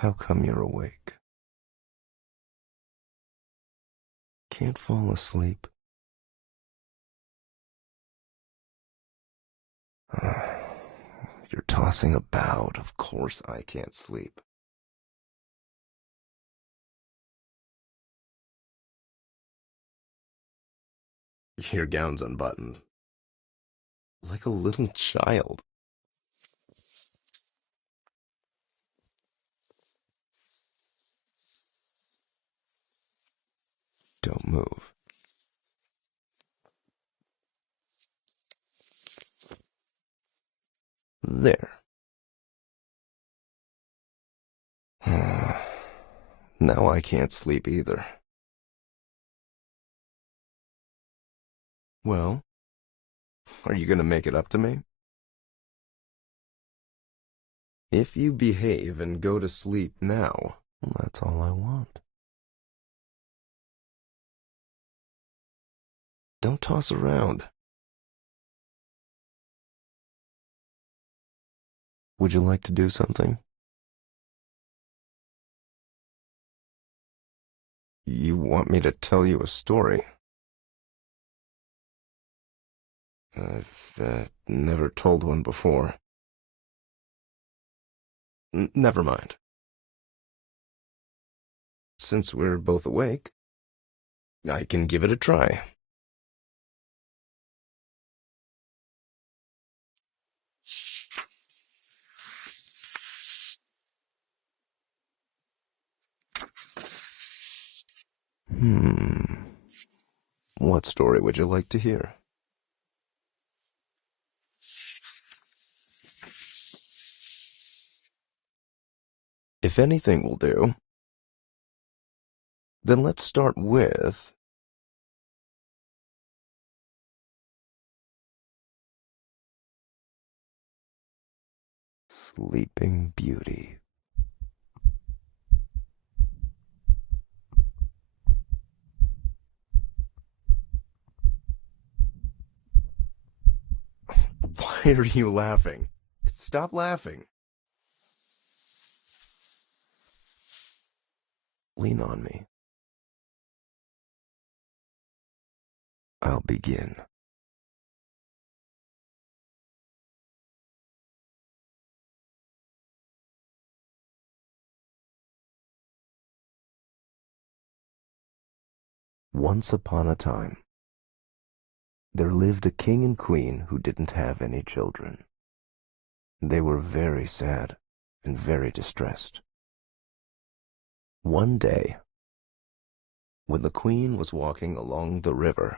How come you're awake? Can't fall asleep? You're tossing about. Of course I can't sleep. Your gown's unbuttoned. Like a little child. Don't move. There. Now I can't sleep either. Well, are you gonna make it up to me? If you behave and go to sleep now, that's all I want. Don't toss around. Would you like to do something? You want me to tell you a story? I've never told one before. Never mind. Since we're both awake, I can give it a try. What story would you like to hear? If anything will do, then let's start with Sleeping Beauty. Why are you laughing? Stop laughing. Lean on me. I'll begin. Once upon a time, there lived a king and queen who didn't have any children. They were very sad and very distressed. One day, when the queen was walking along the river,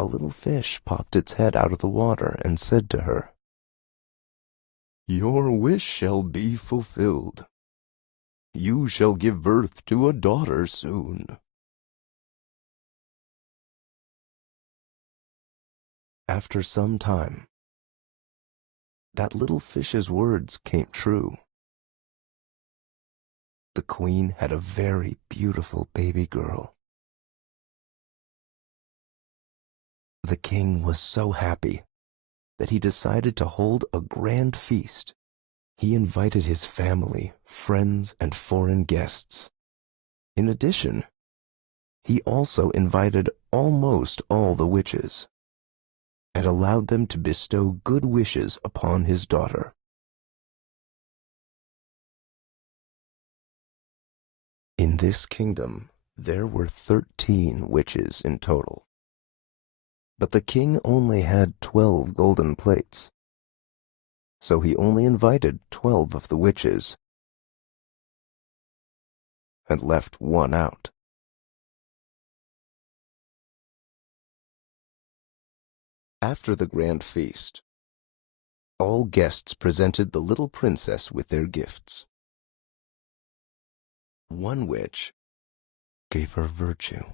a little fish popped its head out of the water and said to her, "Your wish shall be fulfilled. You shall give birth to a daughter soon." After some time, that little fish's words came true. The queen had a very beautiful baby girl. The king was so happy that he decided to hold a grand feast. He invited his family, friends, and foreign guests. In addition, he also invited almost all the witches and allowed them to bestow good wishes upon his daughter. In this kingdom, there were 13 witches in total. But the king only had 12 golden plates, so he only invited 12 of the witches and left one out. After the grand feast, all guests presented the little princess with their gifts. One witch gave her virtue,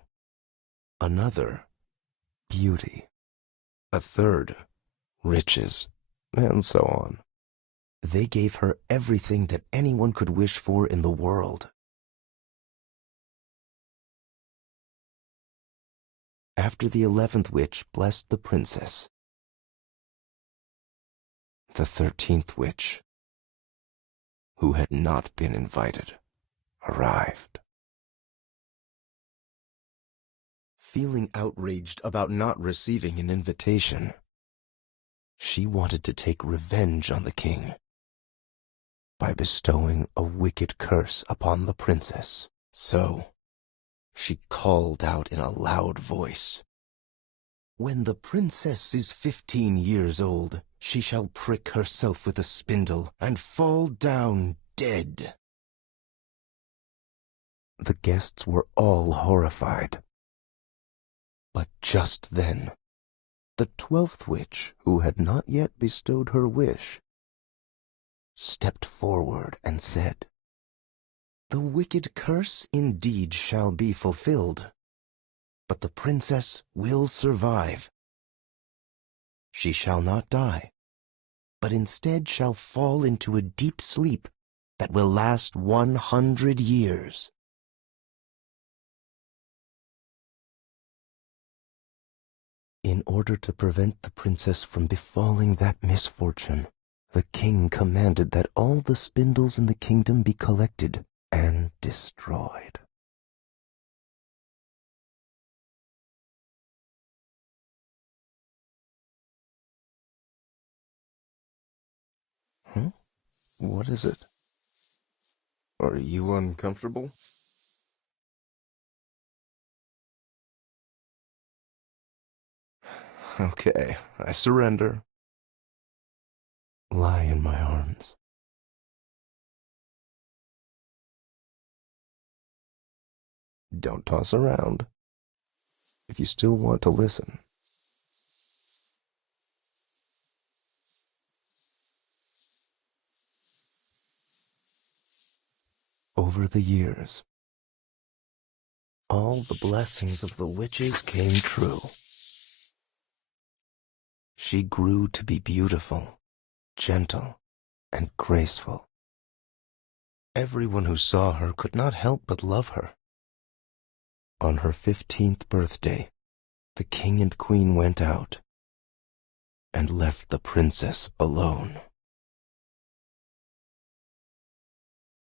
another beauty, a third riches, and so on. They gave her everything that anyone could wish for in the world. After the 11th witch blessed the princess, the 13th witch who had not been invited, arrived. Feeling outraged about not receiving an invitation, she wanted to take revenge on the king by bestowing a wicked curse upon the princess. So, she called out in a loud voice, "When the princess is 15 years old, she shall prick herself with a spindle and fall down dead." The guests were all horrified. But just then, the 12th witch, who had not yet bestowed her wish, stepped forward and said, "The wicked curse indeed shall be fulfilled, but the princess will survive. She shall not die, but instead shall fall into a deep sleep that will last 100 years. In order to prevent the princess from befalling that misfortune, the king commanded that all the spindles in the kingdom be collected and destroyed. Huh? What is it? Are you uncomfortable? Okay, I surrender. Lie in my arms. Don't toss around. If you still want to listen. Over the years, all the blessings of the witches came true. She grew to be beautiful, gentle, and graceful. Everyone who saw her could not help but love her. On her 15th birthday, the king and queen went out and left the princess alone.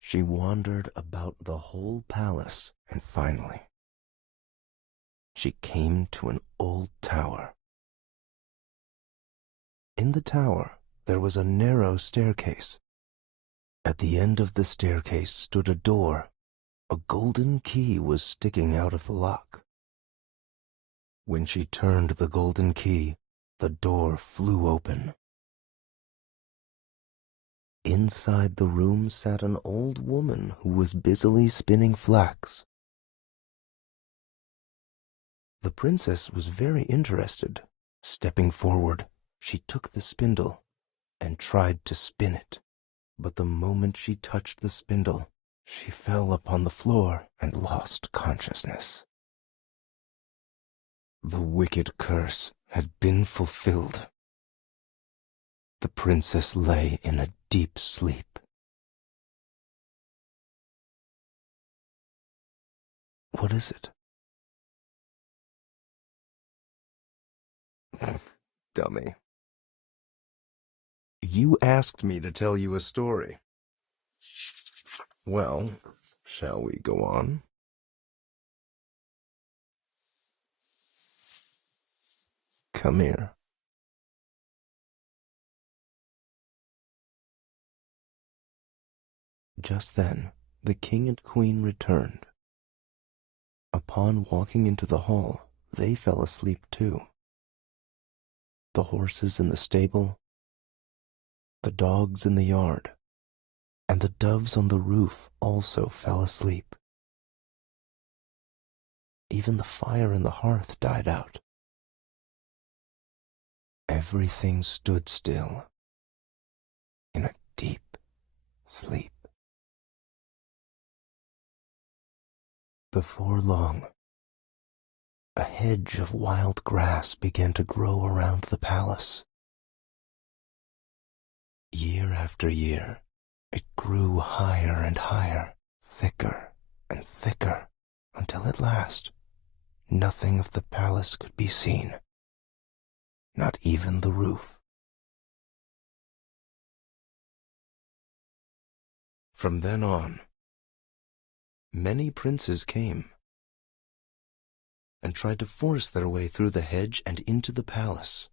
She wandered about the whole palace, and finally, she came to an old tower. In the tower, there was a narrow staircase. At the end of the staircase stood a door. A golden key was sticking out of the lock. When she turned the golden key, the door flew open. Inside the room sat an old woman who was busily spinning flax. The princess was very interested. Stepping forward, she took the spindle and tried to spin it. But the moment she touched the spindle, she fell upon the floor and lost consciousness. The wicked curse had been fulfilled. The princess lay in a deep sleep. What is it? Dummy. You asked me to tell you a story. Well, shall we go on? Come here. Just then, the king and queen returned. Upon walking into the hall, they fell asleep too. The horses in the stable, the dogs in the yard, and the doves on the roof also fell asleep. Even the fire in the hearth died out. Everything stood still in a deep sleep. Before long, a hedge of wild grass began to grow around the palace. Year after year, it grew higher and higher, thicker and thicker, until at last, nothing of the palace could be seen, not even the roof. From then on, many princes came and tried to force their way through the hedge and into the palace.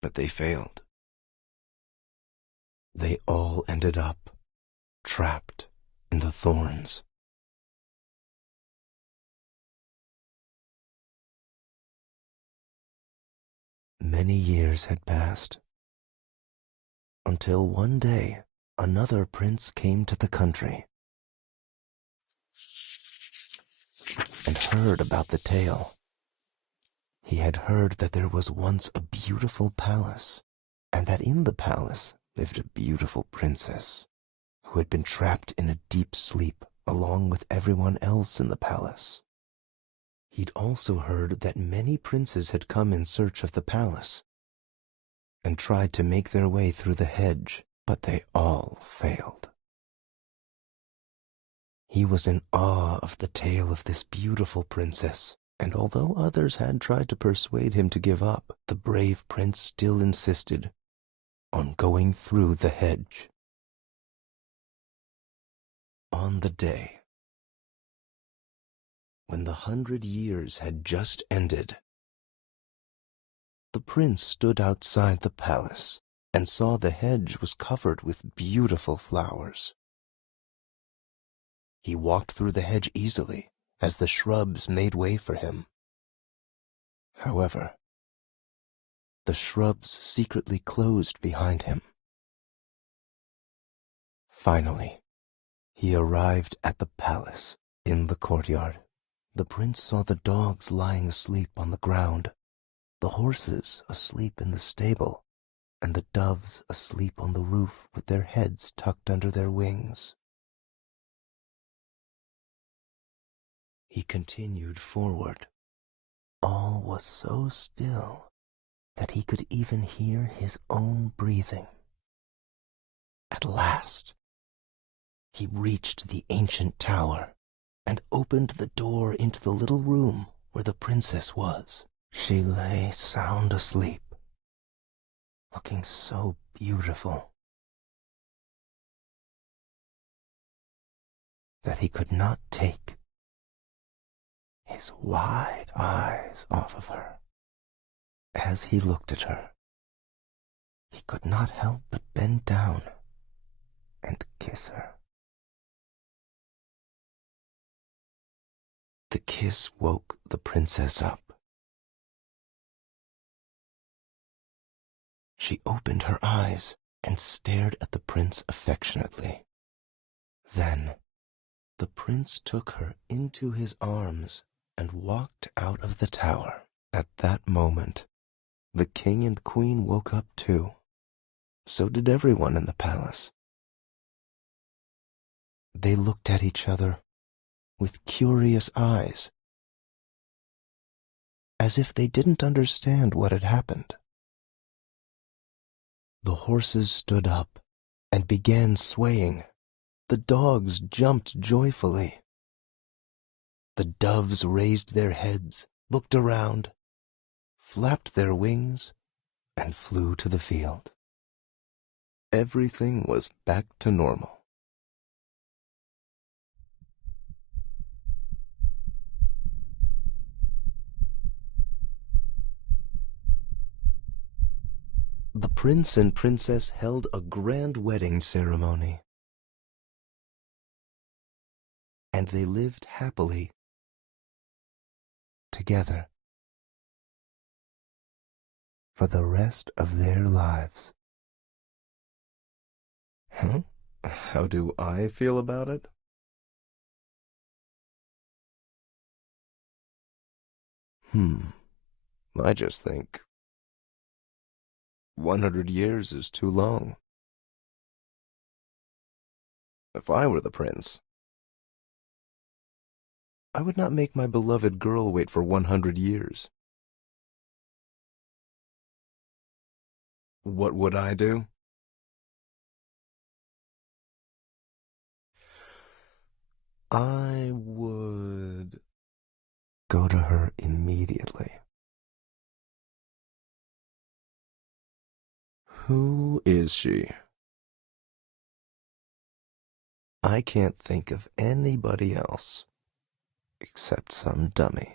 But they failed. They all ended up trapped in the thorns. Many years had passed, until one day another prince came to the country and heard about the tale. He had heard that there was once a beautiful palace, and that in the palace lived a beautiful princess who had been trapped in a deep sleep along with everyone else in the palace. He'd also heard that many princes had come in search of the palace and tried to make their way through the hedge, but they all failed. He was in awe of the tale of this beautiful princess, and although others had tried to persuade him to give up, the brave prince still insisted on going through the hedge. On the day when the 100 years had just ended, the prince stood outside the palace and saw the hedge was covered with beautiful flowers. He walked through the hedge easily as the shrubs made way for him. However, the shrubs secretly closed behind him. Finally, he arrived at the palace. In the courtyard, the prince saw the dogs lying asleep on the ground, the horses asleep in the stable, and the doves asleep on the roof with their heads tucked under their wings. He continued forward. All was so still that he could even hear his own breathing. At last, he reached the ancient tower and opened the door into the little room where the princess was. She lay sound asleep, looking so beautiful that he could not take his wide eyes off of her. As he looked at her, he could not help but bend down and kiss her. The kiss woke the princess up. She opened her eyes and stared at the prince affectionately. Then the prince took her into his arms and walked out of the tower. At that moment, the king and queen woke up too. So did everyone in the palace. They looked at each other with curious eyes, as if they didn't understand what had happened. The horses stood up and began swaying. The dogs jumped joyfully. The doves raised their heads, looked around, flapped their wings, and flew to the field. Everything was back to normal. The prince and princess held a grand wedding ceremony, and they lived happily together for the rest of their lives. Huh? How do I feel about it? I just think 100 years is too long. If I were the prince, I would not make my beloved girl wait for 100 years. What would I do? I would go to her immediately. Who is she? I can't think of anybody else except some dummy.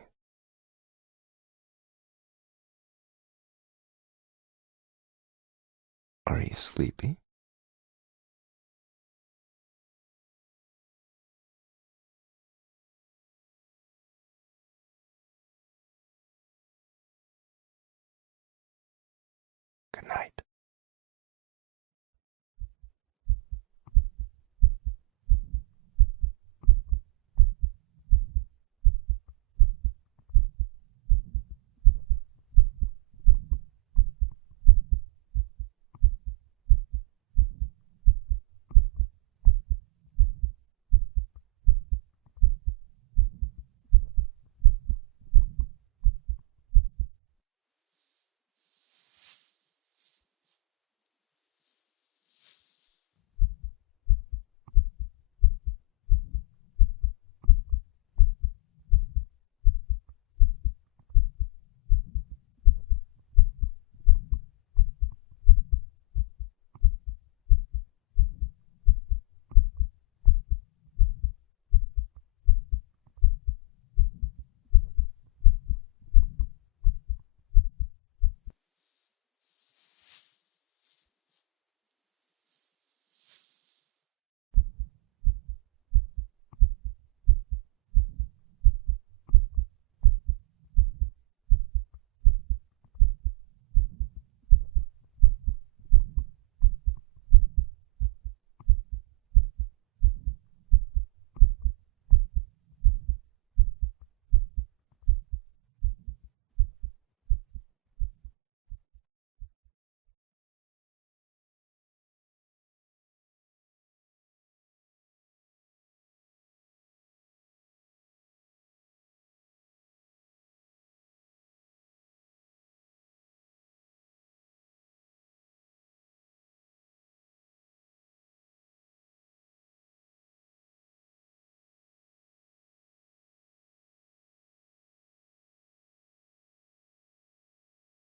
Are you sleepy?